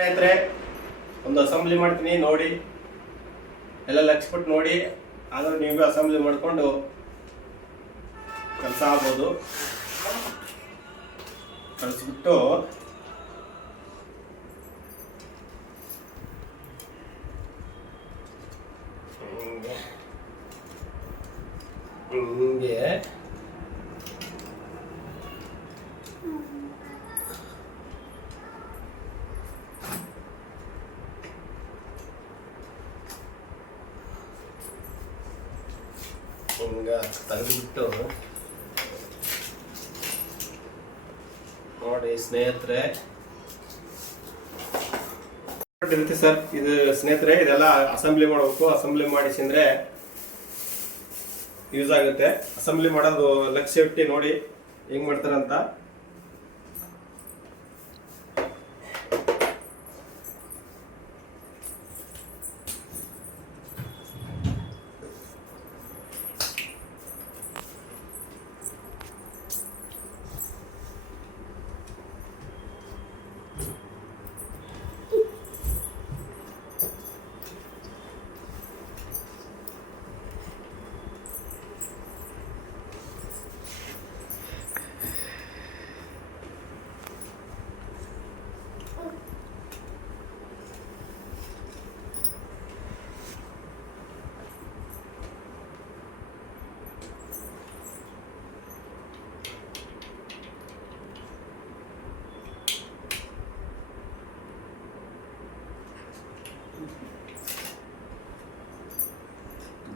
ಸ್ನೇಹಿತರೆ, ಒಂದು ಅಸೆಂಬ್ಲಿ ಮಾಡ್ತೀನಿ ನೋಡಿ, ಎಲ್ಲ ಲಕ್ಷಪಟ್ಟು ನೋಡಿ. ಆದರೂ ನೀವು ಅಸೆಂಬ್ಲಿ ಮಾಡಿಕೊಂಡು ಕೆಲಸ ಆಗ್ಬೋದು. ಕಳಿಸ್ಬಿಟ್ಟು ಹಿಂಗೆ ಹಿಂಗ ತೆಗೆದುಬಿಟ್ಟು ನೋಡಿ ಸ್ನೇಹಿತರೆ, ಇರುತ್ತೆ ಸರ್. ಇದು ಸ್ನೇಹಿತರೆ, ಇದೆಲ್ಲ ಅಸೆಂಬ್ಲಿ ಮಾಡಬೇಕು. ಅಸೆಂಬ್ಲಿ ಮಾಡಿಸಿದ್ರೆ ಯೂಸ್ ಆಗುತ್ತೆ. ಅಸೆಂಬ್ಲಿ ಮಾಡೋದು ಲಕ್ಷ್ಯ ಇಟ್ಟು ನೋಡಿ ಹೆಂಗ್ ಮಾಡ್ತಾರಂತ.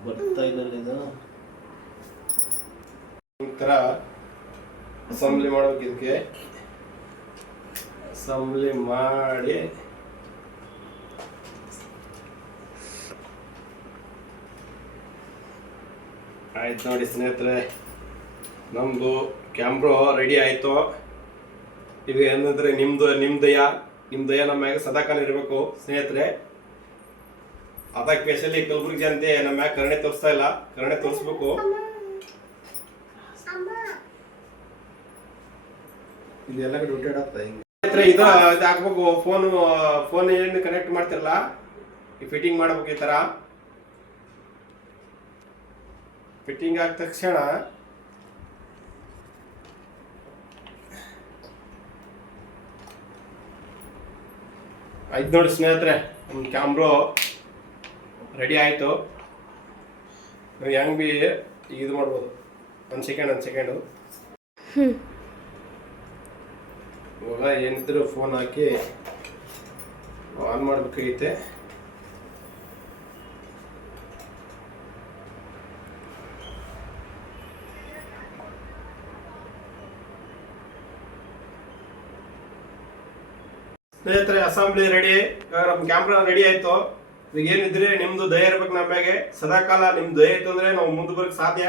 ಬರ್ತಾ ಇಲ್ಲ ಒಂಥರ ಅಸೆಂಬ್ಲಿ ಮಾಡೋಕೆ. ಇದಕ್ಕೆ ಅಸೆಂಬ್ಲಿ ಮಾಡಿ ಆಯ್ತು ನೋಡಿ ಸ್ನೇಹಿತರೆ, ನಮ್ದು ಕ್ಯಾಮ್ರಾ ರೆಡಿ ಆಯ್ತು. ಈಗ ಏನಂದ್ರೆ ನಿಮ್ಮ ದಯ ನಮ್ಮ ಮ್ಯಾಗ ಸದಾಕಾಲ ಇರಬೇಕು ಸ್ನೇಹಿತರೆ. ಅದಕ್ಕೆ ಸ್ಪೆಷಲಿ ಕಲಬುರಗಿ ಜನತೆ ನಮ್ಮ ಮ್ಯಾಗ ಕರುಣೆ ತೋರಿಸ್ತಾ ಇಲ್ಲ, ಕರುಣೆ ತೋರಿಸ್ಬೇಕು. ಇದೆಲ್ಲ ಡ್ಯೂಟೆಡ್ ಆಗ್ತಾ ಹಿಂಗೆ ಇದು ಹಾಕ್ಬೇಕು. ಫೋನ್ ಏನು ಕನೆಕ್ಟ್ ಮಾಡ್ತಿರಲ್ಲ, ಈ ಫಿಟ್ಟಿಂಗ್ ಮಾಡ್ಬೇಕು. ಈ ತರ ಫಿಟ್ಟಿಂಗ್ ಆದ ತಕ್ಷಣ ಆಯ್ತು ನೋಡಿ ಸ್ನೇಹಿತರೆ, ನಮ್ಮ ಕ್ಯಾಮ್ರಾ ರೆಡಿ ಆಯಿತು. ನಾವು ಹೆಂಗೆ ಬಿ ಇದು ಮಾಡ್ಬೋದು. ಒಂದು ಸೆಕೆಂಡು ಇವಾಗ ಏನಿದ್ರು ಫೋನ್ ಹಾಕಿ ಆನ್ ಮಾಡ್ಬೇಕಾಗೈತೆ. ಸ್ನೇಹಿತರೆ, ಅಸೆಂಬ್ಲಿ ರೆಡಿ. ನಮ್ಮ ಕ್ಯಾಮ್ರಾ ರೆಡಿ ಆಯಿತು. ಈಗ ಏನಿದ್ರೆ ನಿಮ್ದು ದಯ ಇರ್ಬೇಕು ನಮ್ಮ ಮ್ಯಾಗೆ ಸದಾಕಾಲ. ನಿಮ್ ದಯ ಇತ್ತು ಅಂದ್ರೆ ನಾವು ಮುಂದೆ ಬರಕ್ ಸಾಧ್ಯ.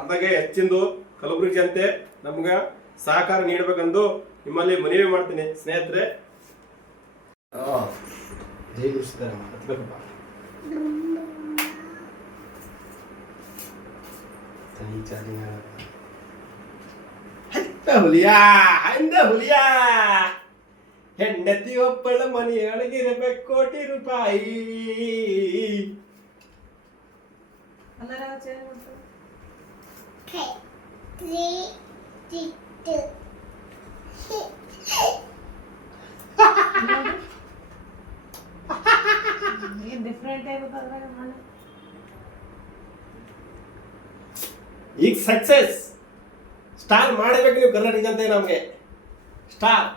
ಅದಾಗೆ ಹೆಚ್ಚಿಂದು ಕಲಬುರಗಿ ಜನತೆ ನಮ್ಗೆ ಸಹಕಾರ ನೀಡಬೇಕೆಂದು ನಿಮ್ಮಲ್ಲಿ ಮನವಿ ಮಾಡ್ತೀನಿ ಸ್ನೇಹಿತರೆ. ಹುಲಿಯಾ ಹೆಂಡತಿ ಒಬ್ಬಳ ಮನೆಯೊಳಗಿರಬೇಕು ಕೋಟಿ ರೂಪಾಯಿ. ಈಗ ಸಕ್ಸಸ್ ಸ್ಟಾರ್ ಮಾಡಬೇಕು ನೀವು ಕರ್ನಾಟಕ ಜನತೆ. ನಮ್ಗೆ ಸ್ಟಾರ್